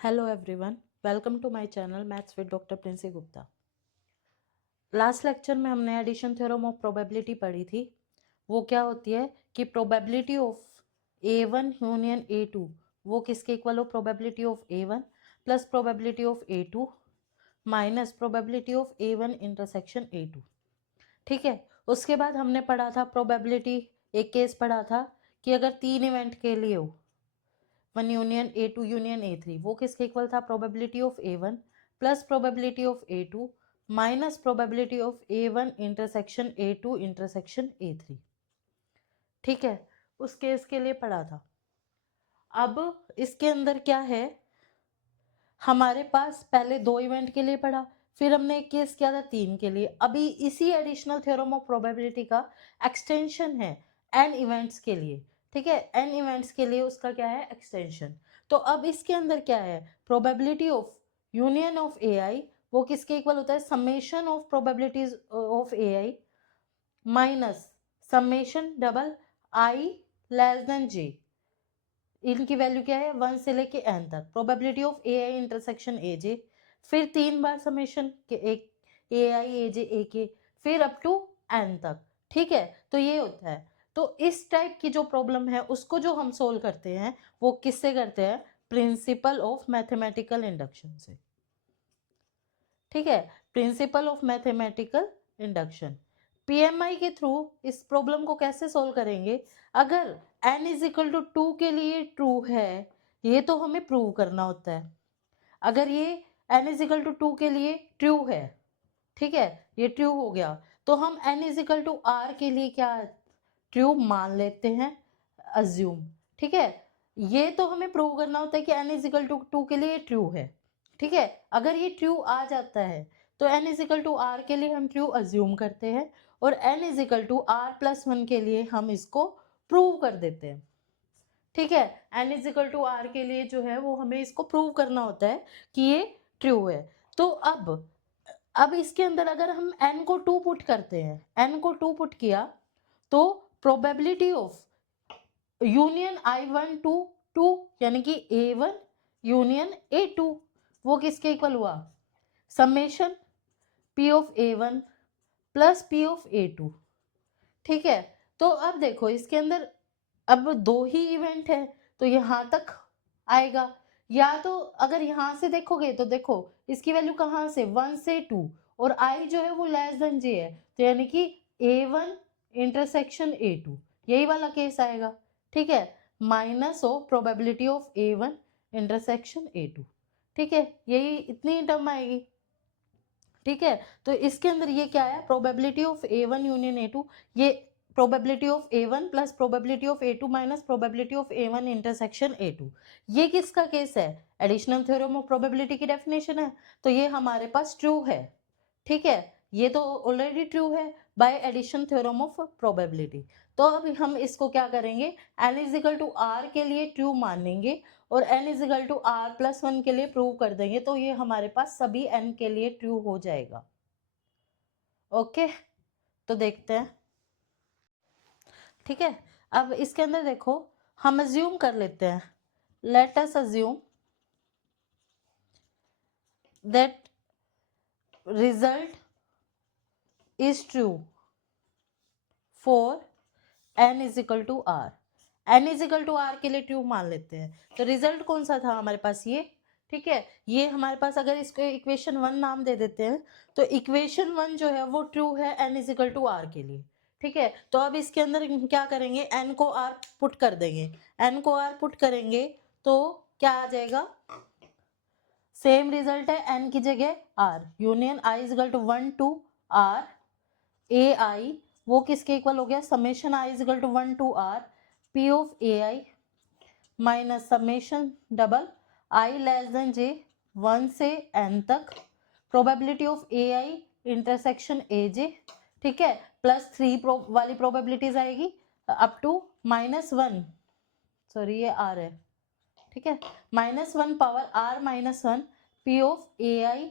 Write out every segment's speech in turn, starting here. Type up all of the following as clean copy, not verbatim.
Hello everyone, welcome to my channel maths with doctor Princy Gupta. Last lecture में हमने addition theorem of probability पढ़ी थी। वो क्या होती है कि probability of A1 union A2 वो किसके इक्वल हो, probability of A1 plus probability of A2 minus probability of A1 intersection A2। ठीक है। उसके बाद हमने पढ़ा था प्रोबेबिलिटी, एक केस पढ़ा था कि अगर 3 इवेंट के लिए हो, 1 यूनियन A2 यूनियन A3, वो किसके इक्वल था, probability of A1 plus probability of A2 minus probability of A1 intersection A2 intersection A3। ठीक है, उस केस के लिए पढ़ा था। अब इसके अंदर क्या है, हमारे पास पहले 2 इवेंट के लिए पढ़ा, फिर हमने एक केस किया था 3 के लिए। अभी इसी एडिशनल थ्योरम ऑफ प्रोबेबिलिटी का एक्सटेंशन है n इवेंट्स के लिए। ठीक है, n इवेंट्स के लिए उसका क्या है, एक्सटेंशन। तो अब इसके अंदर क्या है, probability of union of AI वो किसके इक्वल होता है, summation of probabilities of AI minus summation double i less than j। इनकी वैल्यू क्या है, 1 से लेके n तक, probability of AI intersection AJ, फिर 3 बार समेशन के एक AI AJ AK, फिर अप टू n तक। ठीक है, तो ये होता है। तो इस टाइप की जो प्रॉब्लम है उसको जो हम सोल्व करते हैं वो किससे करते हैं, प्रिंसिपल ऑफ मैथमेटिकल इंडक्शन से। ठीक है, principle of mathematical induction, PMI के थ्रू इस प्रॉब्लम को कैसे सोल्व करेंगे। अगर n इज इक्वल टू 2 के लिए ट्रू है, ये तो हमें प्रूव करना होता है। अगर ये n इज इक्वल टू 2 के लिए ट्रू है, ठीक है, ये ट्रू हो गया, तो हम n is equal to r के लिए क्या ट्रू मान लेते हैं, अज्यूम। ठीक है, ये तो हमें प्रूव करना होता है कि n इज इक्वल टू 2 के लिए ट्रू है। ठीक है, अगर ये ट्रू आ जाता है तो n is equal to r के लिए हम ट्रू अज्यूम करते हैं, और n is equal to r plus 1 के लिए हम इसको प्रूव कर देते हैं। ठीक है, n is equal to r के लिए जो है वो हमें इसको प्रूव करना होता है कि ये ट्रू है। तो अब इसके अंदर अगर हम n को 2 पुट करते हैं, n को 2 पुट किया तो probability of union I1 to 2 यानी कि A1 यूनियन A2 वो किसके इक्वल हुआ, summation P of A1 plus P of A2। ठीक है, तो अब देखो इसके अंदर अब 2 ही इवेंट है तो यहां तक आएगा, या तो अगर यहां से देखोगे तो देखो इसकी वैल्यू कहां से, 1 से 2, और I जो है वो लेस देन J है, तो यानी कि A1 इंटरसेक्शन A2, यही वाला केस आएगा। ठीक है, minus of probability of A1 intersection A2। ठीक है, यही इतनी टर्म आएगी। ठीक है, तो इसके अंदर ये क्या है, probability of A1 union A2, ये probability of A1 plus probability of A2 minus probability of A1 intersection A2। ये किसका केस है, एडिशनल थ्योरम ऑफ प्रोबेबिलिटी की डेफिनेशन है, तो ये हमारे पास ट्रू है। ठीक है, ये तो ऑलरेडी ट्रू है by addition theorem of probability. तो अब हम इसको क्या करेंगे, n is equal to r के लिए ट्रू मानेंगे और n is equal to r plus 1 के लिए प्रूव कर देंगे, तो ये हमारे पास सभी n के लिए ट्रू हो जाएगा। ओके, तो देखते हैं। ठीक है, अब इसके अंदर देखो हम अज्यूम कर लेते हैं, let us assume that result is true for n is equal to r। n is equal to r के लिए ट्रू मान लेते हैं, तो रिजल्ट कौन सा था हमारे पास, ये। ठीक है, ये हमारे पास अगर इसको इक्वेशन 1 नाम दे देते हैं तो इक्वेशन 1 जो है वो ट्रू है n is equal to r के लिए। ठीक है, तो अब इसके अंदर क्या करेंगे, n को r पुट कर देंगे, n को r पुट करेंगे तो क्या आ जाएगा, सेम रिजल्ट है, n की जगह r, union i is equal to 1 to r A I वो किसके इक्वल हो गया, summation I is equal to 1 to r p of A I minus summation double I less than j 1 से n तक, probability of A I intersection A J. ठीक है, plus 3 वाली probabilities आएगी अप टू -1, सॉरी ये r है। ठीक है, -1 power r minus 1 p of A I,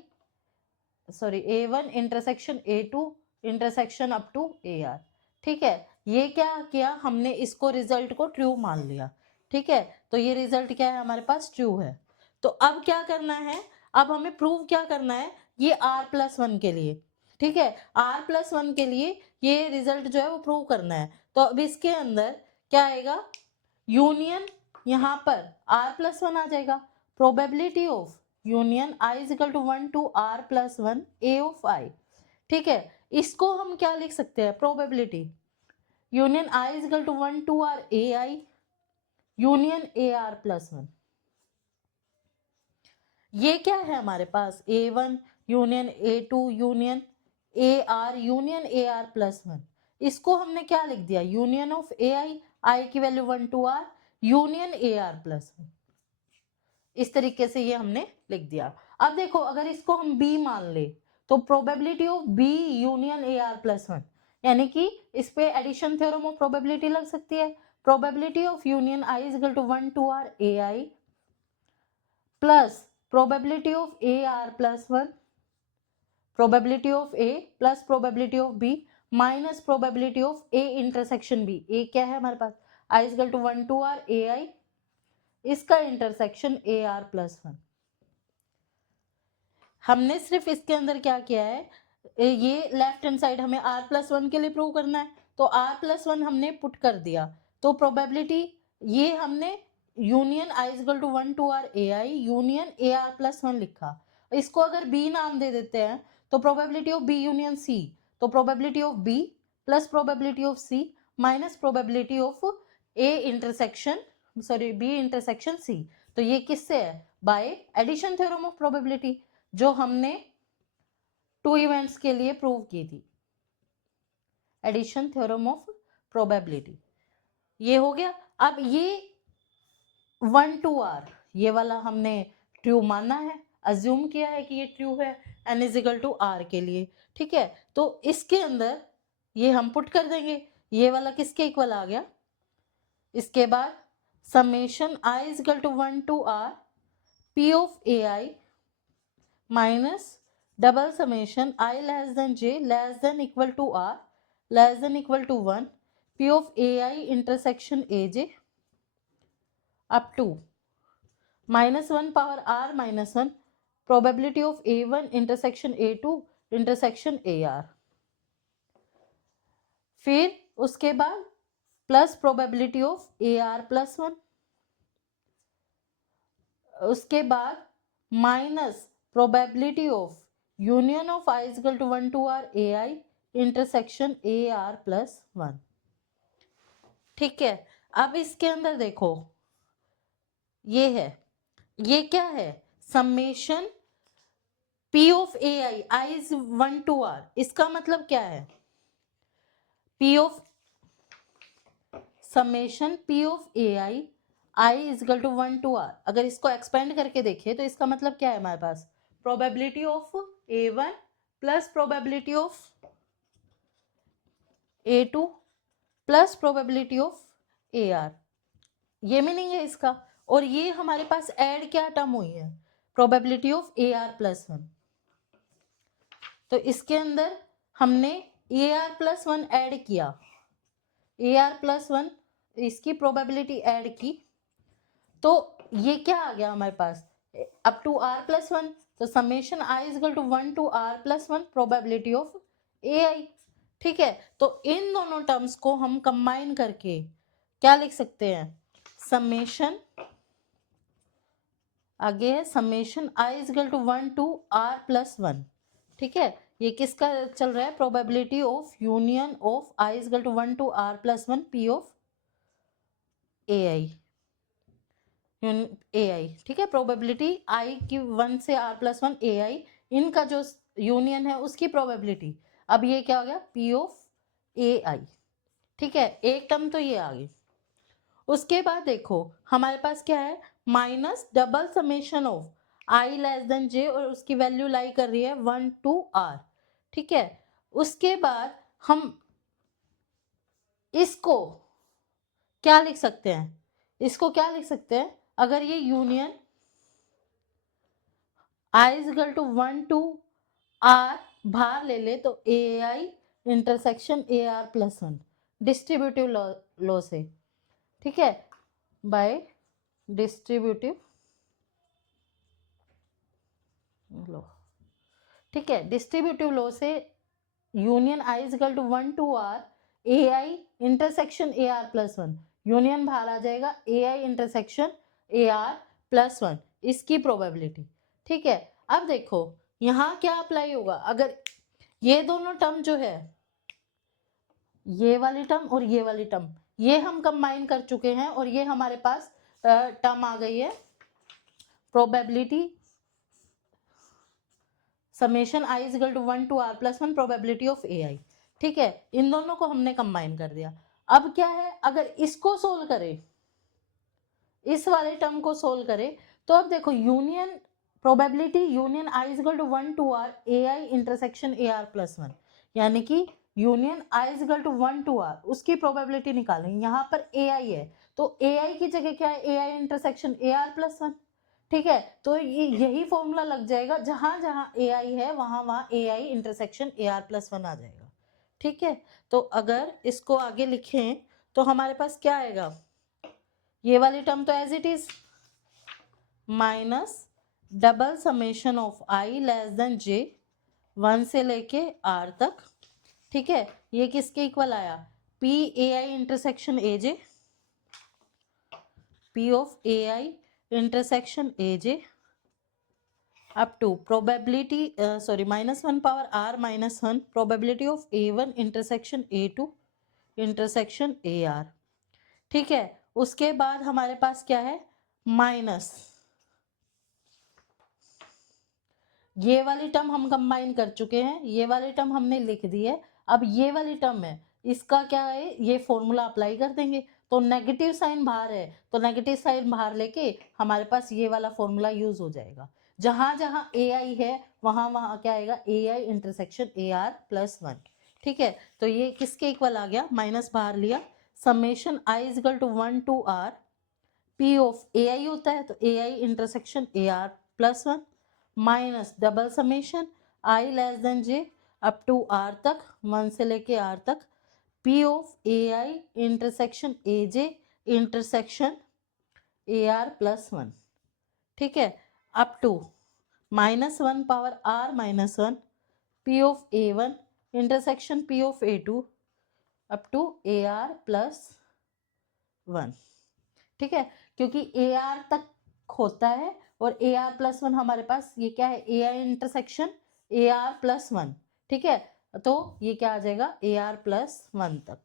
sorry A1 intersection A2 intersection up to AR। ठीक है, ये क्या किया हमने, इसको रिजल्ट को ट्रू मान लिया। ठीक है, तो ये रिजल्ट क्या है हमारे पास, ट्रू है। तो तो अब क्या करना है, अब हमें प्रूव क्या करना है, ये r+1 के लिए, ठीक है, r+1 के लिए ये रिजल्ट जो है वो प्रूव करना है। तो अब इसके अंदर क्या आएगा, यूनियन, यहाँ पर r+1 आ जाएगा, probability of union i is equal to 1 to r+1 a of i, ठीक है। इसको हम क्या लिख सकते हैं, probability union i is equal to 1 to r a i union a r+1। ये क्या है हमारे पास, a1 union a2 union ar union ar+1। इसको हमने क्या लिख दिया, यूनियन ऑफ ai की value 1 to r union ar+1। इस तरीके से ये हमने लिख दिया। अब देखो अगर इसको हम b मान ले तो probability of b union ar+1, यानी कि इस पे एडिशन थ्योरम ऑफ प्रोबेबिलिटी लग सकती है। Probability of union i is equal to 1 to r ai plus probability of ar+1, probability of a plus probability of b minus probability of a intersection b। a क्या है हमारे पास, i is equal to 1 to r ai, इसका intersection ar+1। हमने सिर्फ इसके अंदर क्या किया है, ये लेफ्ट हैंड साइड हमें r+1 के लिए प्रूव करना है, तो r+1 हमने पुट कर दिया, तो प्रोबेबिलिटी ये हमने union i is equal to 1 to r ai union ar+1 लिखा। इसको अगर b नाम दे देते हैं तो probability of b union c, तो probability of b plus probability of c minus probability of a intersection b intersection c। तो ये किससे है, by addition theorem of probability जो हमने 2 इवेंट्स के लिए प्रूव की थी, एडिशन थ्योरम ऑफ प्रोबेबिलिटी। ये हो गया। अब ये 1 to r ये वाला हमने ट्रू माना है, अज्यूम किया है कि ये ट्रू है n is equal to r के लिए, ठीक है। तो इसके अंदर ये हम पुट कर देंगे, ये वाला किसके इक्वल आ गया, इसके बाद summation i is equal to 1 to r p of ai minus double summation i less than j less than equal to r less than equal to 1 p of ai intersection aj up to -1 power r minus 1 probability of a1 intersection a2 intersection ar। फिर उसके बाद plus probability of ar+1, उसके बाद minus probability of union of i is equal to 1 to r ai intersection ar+1, ठीक है। अब इसके अंदर देखो ये है, ये क्या है, summation p of ai i is 1 to r, इसका मतलब क्या है, p of summation p of ai i is equal to 1 to r। अगर इसको एक्सपेंड करके देखें तो इसका मतलब क्या है, हमारे पास probability of a1 plus probability of a2 plus probability of ar, ये मीनिंग है इसका। और ये हमारे पास ऐड क्या टर्म हुई है, प्रोबेबिलिटी ऑफ ar+1। तो इसके अंदर हमने ar+1 ऐड किया, ar+1 इसकी प्रोबेबिलिटी ऐड की, तो ये क्या आ गया हमारे पास, अप टू r+1, तो summation i is equal to 1 to r+1 probability of ai, ठीक है। तो इन दोनों टर्म्स को हम कंबाइन करके क्या लिख सकते हैं, समेशन, आगे है summation i is equal to 1 to r+1, ठीक है। ये किसका चल रहा है, probability of union of i is equal to 1 to r+1 p of ai ai, ठीक है। प्रोबेबिलिटी i की 1 से r+1 ai, इनका जो यूनियन है उसकी प्रोबेबिलिटी। अब ये क्या हो गया, p ऑफ ai, ठीक है। एक टर्म तो ये आ गई। उसके बाद देखो हमारे पास क्या है, minus double summation of i less than j, और उसकी वैल्यू लाई कर रही है 1 to r, ठीक है। उसके बाद हम इसको क्या लिख सकते हैं, इसको क्या लिख सकते हैं, अगर ये union i is equal to 1 to r बाहर ले ले तो ai intersection ar+1 distributive law से, ठीक है, बाय डिस्ट्रीब्यूटिव लो, ठीक है। डिस्ट्रीब्यूटिव लॉ से union I is equal to 1 to R A I intersection A R plus 1, union बाहर आ जाएगा A I intersection A R plus 1, इसकी प्रोबेबिलिटी। ठीक है, अब देखो यहाँ क्या अप्लाई होगा, अगर ये दोनों टर्म जो है, ये वाली टर्म और ये वाली टर्म, ये हम कंबाइन कर चुके हैं और ये हमारे पास टर्म आ गई है probability summation I is equal to 1 to R plus 1 probability of A I. ठीक है, इन दोनों को हमने कंबाइन कर दिया। अब क्या है, अगर इसको सोल्व करें, इस वाले टर्म को सोल्व करें, तो अब देखो union probability union I is equal to 1 to R A I intersection A R plus 1, यानी कि union I is equal to 1 to R, उसकी प्रोबेबिलिटी निकालेंगे। यहाँ पर ए आई है तो ए आई की जगह क्या है, ए I intersection A R plus 1। ठीक है, तो यही फॉर्मूला लग जाएगा, जहां जहां ए आई है वहां वहां ए I intersection A R plus 1 आ जाएगा। ठीक है, तो अगर इसको आगे लिखें तो हमारे पास क्या आएगा, ये वाली टर्म तो as it is minus double summation of I less than J 1 से लेके आर तक। ठीक है, ये किसके इक्वल आया, P A I intersection A J, P of A I intersection A J up to probability minus 1 power r minus 1 probability of a1 intersection a2 intersection ar। ठीक है, उसके बाद हमारे पास क्या है, माइनस ये वाली टर्म हम कंबाइन कर चुके हैं, ये वाली टर्म हमने लिख दी है। अब ये वाली टर्म है, इसका क्या है, ये फॉर्मूला अप्लाई कर देंगे, तो नेगेटिव साइन बाहर है तो नेगेटिव साइन बाहर लेके हमारे पास ये वाला फॉर्मूला यूज हो जाएगा। जहां जहां ए आई है वहां वहां क्या आएगा, ए I intersection A R plus 1। ठीक है, तो ये किसके इक्वल आ गया, माइनस बाहर लिया, summation I is equal to 1 to R P of A I होता है तो A I intersection A R plus 1 minus double summation I less than J up to R तक, 1 से लेके आर तक, P of A I intersection A J intersection A R plus 1। ठीक है, up to minus 1 power R minus 1 P of A one intersection P of A to up to A R plus 1। ठीक है, क्योंकि A R तक होता है और ए R plus 1 हमारे पास ये क्या है, ए I intersection A R plus 1। ठीक है, तो ये क्या आ जाएगा, ए आर प्लस 1 तक।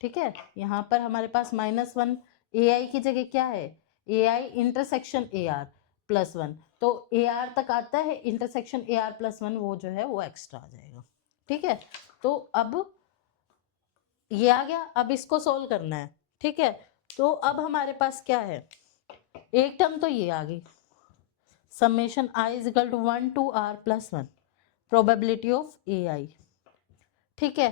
ठीक है, यहाँ पर हमारे पास माइनस 1 ए आई की जगह क्या है, ए I intersection A R plus 1, तो ए आर तक आता है, इंटरसेक्शन ए आर प्लस 1 वो जो है वो एक्स्ट्रा आ जाएगा। ठीक है, तो अब ये आ गया, अब इसको सोल्व करना है। ठीक है, तो अब हमारे पास क्या है, एक टर्म तो ये आ गई, summation I is equal to 1 to R plus 1 probability of A I. ठीक है,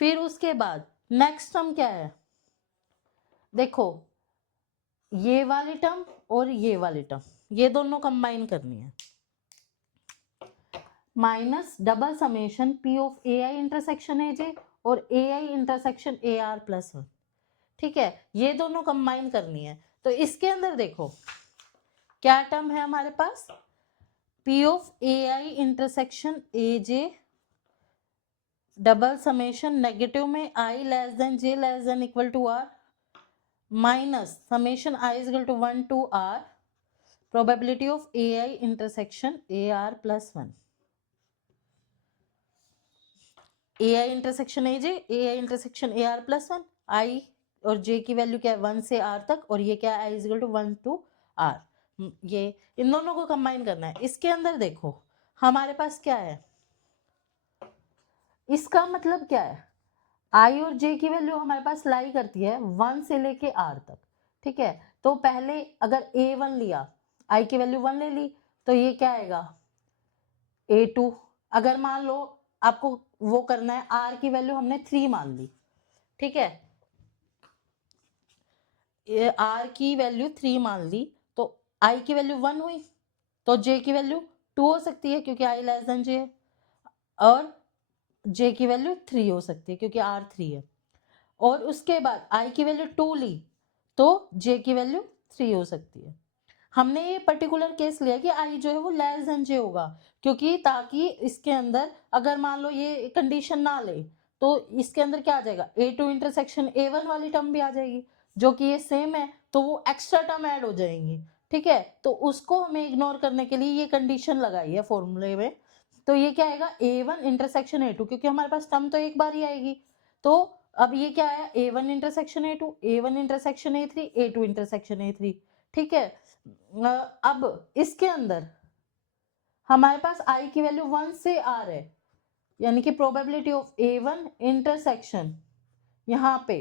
फिर उसके बाद नेक्स्ट टर्म क्या है, देखो ये वाली टर्म और ये वाली टर्म, ये दोनों कंबाइन करनी है, minus double summation P of A I intersection A J और A I intersection A R plus 1। ठीक है, ये दोनों कंबाइन करनी है, तो इसके अंदर देखो क्या टर्म है हमारे पास, P of A I intersection A J double summation negative में I less than J less than equal to R minus summation I is equal to 1 to R probability of A I intersection A R plus 1। A I intersection A J, A I intersection A R plus 1, I और J की value क्या है 1 से are तक, और ये क्या है I is equal to 1 to R. ये इन दोनों को कंबाइन करना है। इसके अंदर देखो हमारे पास क्या है, इसका मतलब क्या है, आई और जे की वैल्यू हमारे पास लाई करती है 1 से लेके आर तक। ठीक है, तो पहले अगर a1 लिया, आई की वैल्यू 1 ले ली, तो ये क्या आएगा a2। अगर मान लो आपको वो करना है, आर की वैल्यू हमने 3 मान ली। ठीक है, आर की वैल्यू 3 मान ली तो आई की वैल्यू 1 हुई, तो जे की वैल्यू 2 हो सकती है क्योंकि आई लेस देन जे है, और जे की वैल्यू 3 हो सकती है क्योंकि आर 3 है, और उसके बाद आई की वैल्यू 2 ली तो जे की वैल्यू 3 हो सकती है। हमने ये पर्टिकुलर केस लिया कि आई जो है वो लेस देन जे होगा, क्योंकि ताकि इसके अंदर अगर मान लो ये कंडीशन ना ले तो इसके अंदर क्या आ जाएगा, A2 इंटरसेक्शन A1 वाली टर्म भी आ जाएगी, जो कि ये सेम है, तो वो एक्स्ट्रा टर्म ऐड हो जाएंगी। ठीक है, तो उसको हमें इग्नोर करने के लिए ये कंडीशन लगाई है फॉर्मूले में। तो ये क्या आएगा, A1 इंटरसेक्शन A2, क्योंकि हमारे पास टर्म तो एक बार ही आएगी। तो अब ये क्या आया, A1 intersection A2, A1 intersection A3, A2 intersection A3। ठीक है, अब इसके अंदर हमारे पास I की वैल्यू 1 से R है, यानी कि प्रोबेबिलिटी ऑफ A1 इंटरसेक्शन यहाँ पे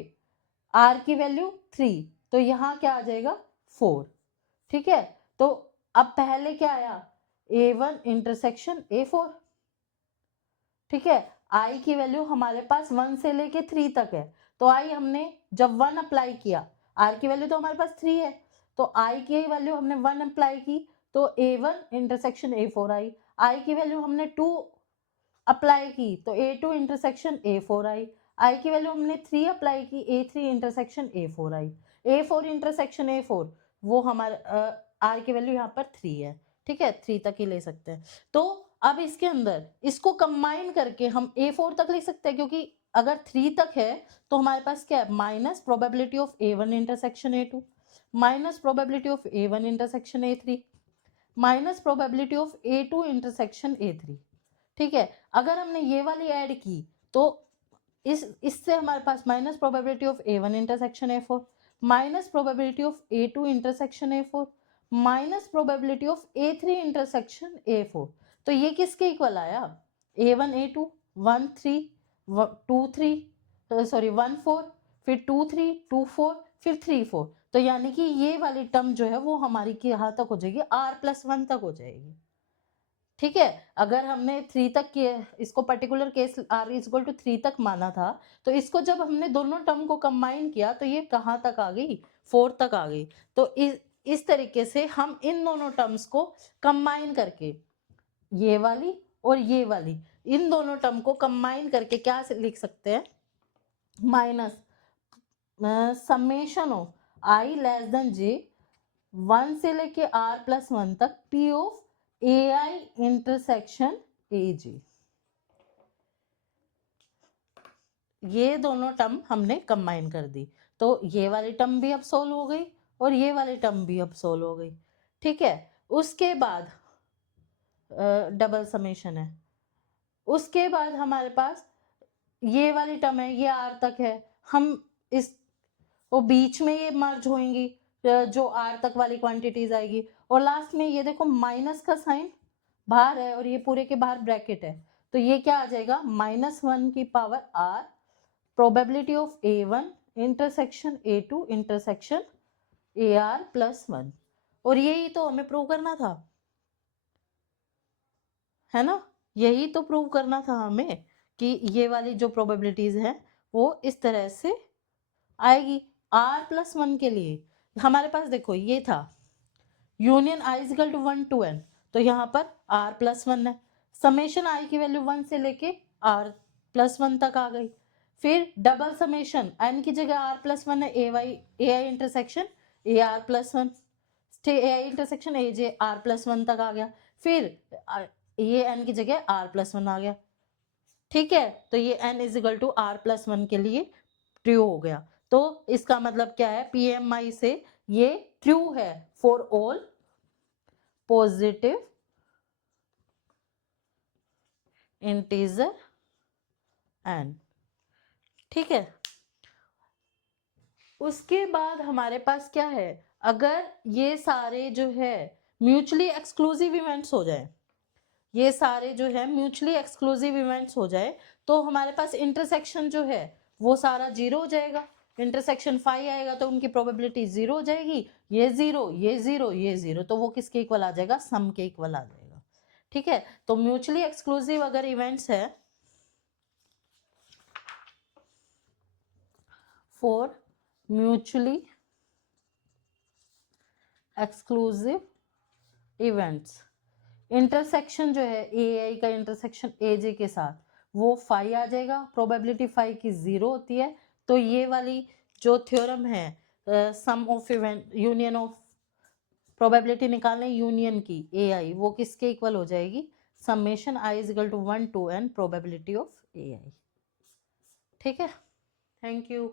R की वैल्यू 3, तो यहाँ क्या आ जाएगा 4। ठीक है, तो अब पहले क्या आया, A1 इंटरसेक्शन A4। ठीक है, I की वैल्यू हमारे पास 1 से लेके 3 तक है, तो I हमने जब 1 अप्लाई किया, R की वैल्यू तो हमारे पास 3 है, तो I की वैल्यू हमने 1 अप्लाई की तो A1 intersection A4 I. I की वैल्यू हमने 2 अप्लाई की तो A2 intersection A4 I. I की वैल्यू हमने 3 अप्लाई की, A3 इंटरसेक्शन A4 आई। A4 इंटरसेक्शन A4 वो हमारा R की वैल्यू यहाँ पर 3 है। ठीक है, 3 तक ही ले सकते हैं। तो अब इसके अंदर इसको कंबाइन करके हम A4 तक ले सकते हैं, क्योंकि अगर 3 तक है तो हमारे पास क्या है, minus probability of A1 intersection A2 minus probability of A1 intersection A3 minus probability of A2 intersection A3। ठीक है, अगर हमने ये वाली ऐड की तो इससे हमारे पास minus probability of A1 intersection A4 minus probability of A2 intersection A4 minus probability of A3 intersection A4। तो ये किसके इक्वल आया, A1 A2 1 3 2 3 सॉरी 1 4 फिर 2 3 2 4 फिर 3 4। तो यानी कि ये वाली टर्म जो है वो हमारी कहाँ तक हो जाएगी, R+1 तक हो जाएगी। ठीक है, अगर हमने 3 तक किए, इसको पर्टिकुलर केस R=3 तक माना था, तो इसको जब हमने दोनों टर्म को कंबाइन किया तो ये कहाँ तक आ गई, 4 तक आ गई। तो इस तरीके से हम इन दोनों टर्म्स को कंबाइन करके, ये वाली और ये वाली, इन दोनों टर्म को कंबाइन करके क्या लिख सकते हैं, minus summation of I less than J 1 से लेके R+1 तक P of AI intersection AJ। ये दोनों टर्म हमने कंबाइन कर दी, तो ये वाली टर्म भी अब सोल्व हो गई और ये वाली टर्म भी अब सोल्व हो गई। ठीक है, उसके बाद डबल समेशन है, उसके बाद हमारे पास ये वाली टर्म है, ये R तक है, हम इस वो बीच में ये मर्ज होंगी, जो R तक वाली क्वांटिटीज आएगी, और लास्ट में ये देखो माइनस का साइन बाहर है और ये पूरे के बाहर ब्रैकेट है, तो ये क्या आ जाएगा, -1 की power R probability of A1 intersection A2 intersection AR+1। और यही तो हमें प्रूव करना था, है ना, यही तो प्रूव करना था हमें कि ये वाली जो प्रोबेबिलिटीज है वो इस तरह से आएगी। R+1 के लिए हमारे पास देखो ये था यूनियन I=1 to n, तो यहाँ पर R+1 है, समेशन I की वैल्यू 1 से लेके R+1 तक आ गई, फिर डबल समेशन n की जगह R+1 है, AI intersection AR+1, AI intersection AJ R+1 तक आ गया, फिर ये n की जगह R+1 आ गया। ठीक है, तो ये n=R+1 के लिए ट्रू हो गया। तो इसका मतलब क्या है, PMI से ये ट्रू है for all positive integer n। ठीक है, उसके बाद हमारे पास क्या है, अगर ये सारे जो है म्यूचुअली एक्सक्लूसिव इवेंट्स हो जाए, ये सारे जो है म्यूचुअली एक्सक्लूसिव इवेंट्स हो जाए, तो हमारे पास इंटरसेक्शन जो है वो सारा 0 हो जाएगा, इंटरसेक्शन 5 आएगा तो उनकी प्रोबेबिलिटी 0 हो जाएगी, ये 0 ये 0 ये 0, तो वो किसके इक्वल आ जाएगा, सम के इक्वल आ जाएगा। ठीक है, तो म्यूचुअली एक्सक्लूसिव अगर इवेंट्स है for mutually exclusive events, intersection जो है AI का इंटरसेक्शन AJ के साथ वो 5 आ जाएगा, प्रोबेबिलिटी 5 की 0 होती है, तो ये वाली जो थ्योरम है sum of event union of probability निकालने यूनियन की ए आई, वो किसके इक्वल हो जाएगी, summation I is equal to 1 to n probability of A I. ठीक है, थैंक यू।